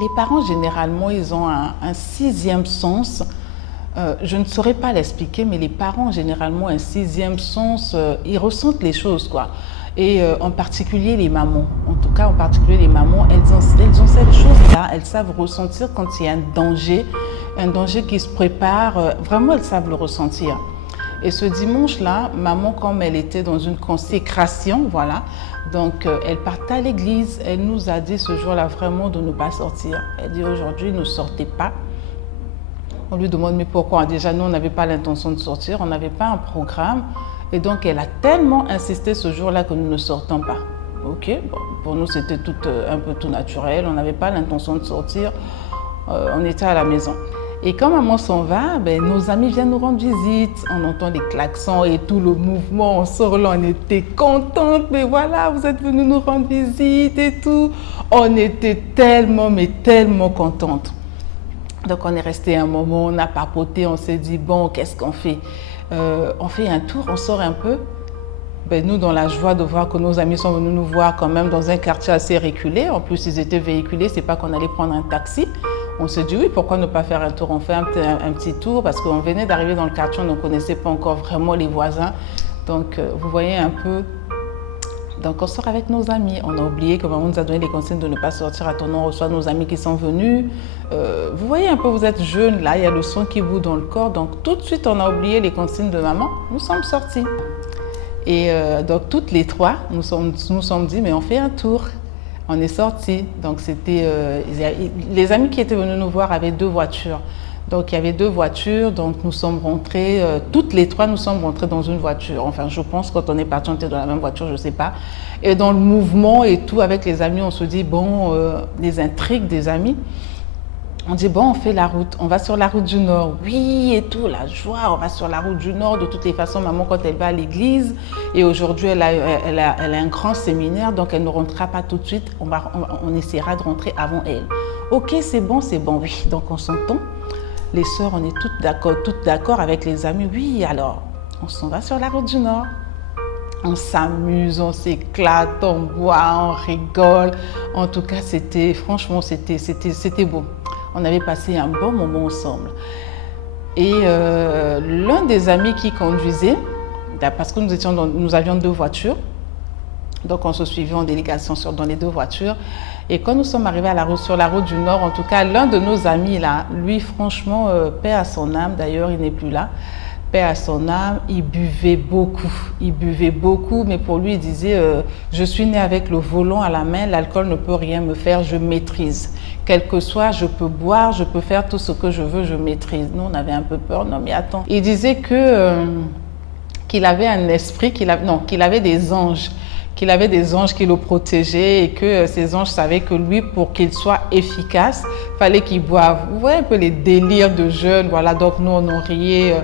Les parents, généralement, ils ont un sixième sens. Je ne saurais pas l'expliquer, mais les parents, généralement, un sixième sens, ils ressentent les choses, quoi. Et en particulier les mamans. En tout cas, en particulier les mamans, elles ont cette chose-là. Elles savent ressentir quand il y a un danger qui se prépare. Vraiment, elles savent le ressentir. Et ce dimanche-là, maman, comme elle était dans une consécration, voilà, donc elle partait à l'église. Elle nous a dit ce jour-là vraiment de ne pas sortir. Elle dit aujourd'hui, ne sortez pas. On lui demande mais pourquoi? Déjà, nous, on n'avait pas l'intention de sortir, on n'avait pas un programme. Et donc, elle a tellement insisté ce jour-là que nous ne sortons pas. Ok, bon, pour nous, c'était tout un peu tout naturel. On n'avait pas l'intention de sortir. On était à la maison. Et quand maman s'en va, ben, nos amis viennent nous rendre visite. On entend les klaxons et tout le mouvement. On sort là, on était contente. Mais voilà, vous êtes venus nous rendre visite et tout. On était tellement, mais tellement contentes. Donc, on est resté un moment, on a papoté, on s'est dit, bon, qu'est-ce qu'on fait? On fait un tour, on sort un peu. Ben, nous, dans la joie de voir que nos amis sont venus nous voir quand même dans un quartier assez reculé. En plus, ils étaient véhiculés, c'est pas qu'on allait prendre un taxi. On se dit, oui, pourquoi ne pas faire un tour? On fait un petit tour parce qu'on venait d'arriver dans le quartier, on ne connaissait pas encore vraiment les voisins. Donc, vous voyez un peu. Donc, on sort avec nos amis. On a oublié que maman nous a donné les consignes de ne pas sortir. Attendons, on reçoit nos amis qui sont venus. Vous voyez un peu, vous êtes jeunes, là, il y a le son qui bout dans le corps. Donc, tout de suite, on a oublié les consignes de maman. Nous sommes sortis. Et donc, toutes les trois, nous sommes dit, mais on fait un tour. On est sortis. Donc, c'était... les amis qui étaient venus nous voir avaient 2 voitures. Donc, il y avait 2 voitures, donc nous sommes rentrés, toutes les 3, nous sommes rentrés dans une voiture. Enfin, je pense, quand on est parti, on était dans la même voiture, je ne sais pas. Et dans le mouvement et tout, avec les amis, on se dit, bon, les intrigues des amis, on dit, bon, on fait la route, on va sur la route du Nord. Oui, et tout, la joie, on va sur la route du Nord. De toutes les façons, maman, quand elle va à l'église, et aujourd'hui, elle a un grand séminaire, donc elle ne rentrera pas tout de suite, on essaiera de rentrer avant elle. Ok, c'est bon, oui. Donc, on s'entend. Les sœurs, on est toutes d'accord avec les amis. Oui, alors, on s'en va sur la route du Nord. On s'amuse, on s'éclate, on boit, on rigole. En tout cas, franchement, c'était beau. On avait passé un bon moment ensemble. Et l'un des amis qui conduisait, parce que nous avions 2 voitures, donc on se suivait en délégation dans les 2 voitures. Et quand nous sommes arrivés sur la route du Nord, en tout cas, l'un de nos amis là, lui, franchement, paix à son âme, d'ailleurs, il n'est plus là, paix à son âme, il buvait beaucoup, mais pour lui, il disait, je suis né avec le volant à la main, l'alcool ne peut rien me faire, je maîtrise. Quel que soit, je peux boire, je peux faire tout ce que je veux, je maîtrise. Nous, on avait un peu peur, non mais attends. Il disait qu'il avait un esprit, qu'il avait des anges. Qu'il avait des anges qui le protégeaient et que ces anges savaient que lui, pour qu'il soit efficace, il fallait qu'il boive. Vous voyez un peu les délires de jeunes, voilà, donc nous on en riait,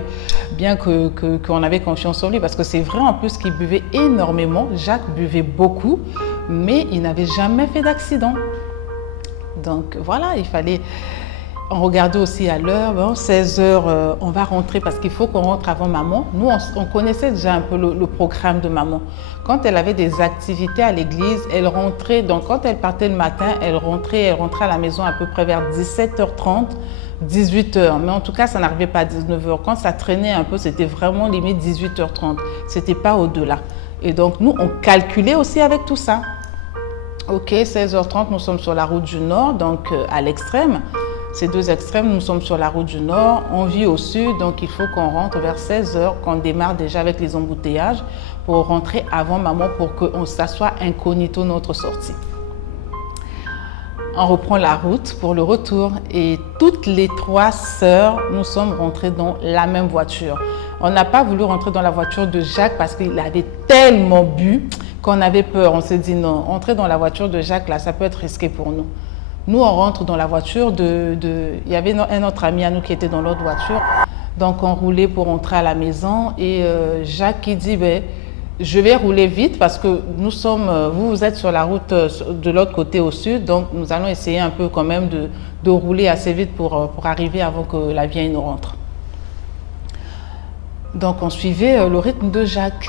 bien qu'on avait confiance en lui, parce que c'est vrai en plus qu'il buvait énormément. Jacques buvait beaucoup, mais il n'avait jamais fait d'accident. Donc voilà, il fallait... On regardait aussi à l'heure, bon, 16 h, on va rentrer parce qu'il faut qu'on rentre avant maman. Nous, on connaissait déjà un peu le programme de maman. Quand elle avait des activités à l'église, elle rentrait, donc quand elle partait le matin, elle rentrait à la maison à peu près vers 17h30, 18h. Mais en tout cas, ça n'arrivait pas à 19h. Quand ça traînait un peu, c'était vraiment limite 18h30. C'était pas au-delà. Et donc, nous, on calculait aussi avec tout ça. Ok, 16h30, nous sommes sur la route du Nord, donc à l'extrême. Ces 2 extrêmes, nous sommes sur la route du Nord, on vit au sud, donc il faut qu'on rentre vers 16 h, qu'on démarre déjà avec les embouteillages pour rentrer avant maman pour que ça soit incognito notre sortie. On reprend la route pour le retour et toutes les 3 sœurs, nous sommes rentrées dans la même voiture. On n'a pas voulu rentrer dans la voiture de Jacques parce qu'il avait tellement bu qu'on avait peur. On s'est dit non, entrer dans la voiture de Jacques, là, ça peut être risqué pour nous. Nous, on rentre dans la voiture il y avait un autre ami à nous qui était dans l'autre voiture. Donc, on roulait pour rentrer à la maison. Et Jacques qui dit, ben, je vais rouler vite parce que vous êtes sur la route de l'autre côté au sud. Donc, nous allons essayer un peu quand même de rouler assez vite pour arriver avant que la vieille nous rentre. Donc, on suivait le rythme de Jacques.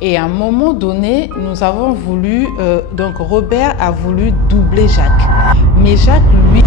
Et à un moment donné, nous avons voulu, donc Robert a voulu doubler Jacques. Mais Jacques, lui,